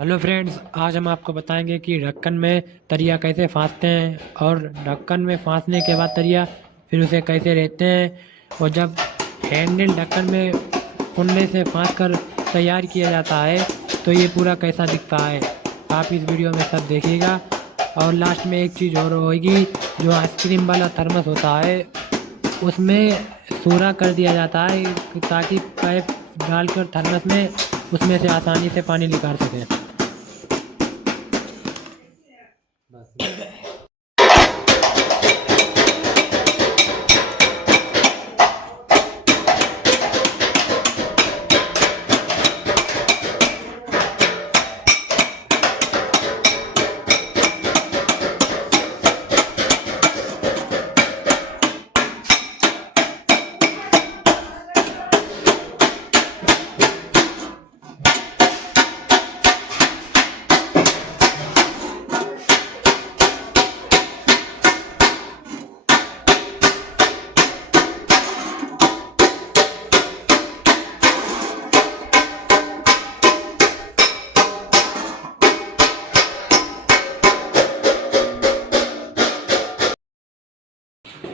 Hello friends, आज हम आपको बताएंगे कि ढक्कन में तरिया कैसे फाँसते हैं और ढक्कन में फाँसने के बाद तरिया फिर उसे कैसे रहते हैं और जब हैंडल ढक्कन में कुंडे से फाँस कर तैयार किया जाता है तो ये पूरा कैसा दिखता है। आप इस वीडियो में सब देखिएगा। और लास्ट में एक चीज़ और होगी, जो आइसक्रीम वाला थर्मस होता है उसमें सूरा कर दिया जाता है ताकि पाइप डालकर थर्मस में उसमें से आसानी से पानी निकाल सकें।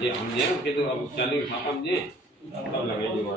ये हमने के तो अब चलेंगे पापा हमने तब लगेगी वो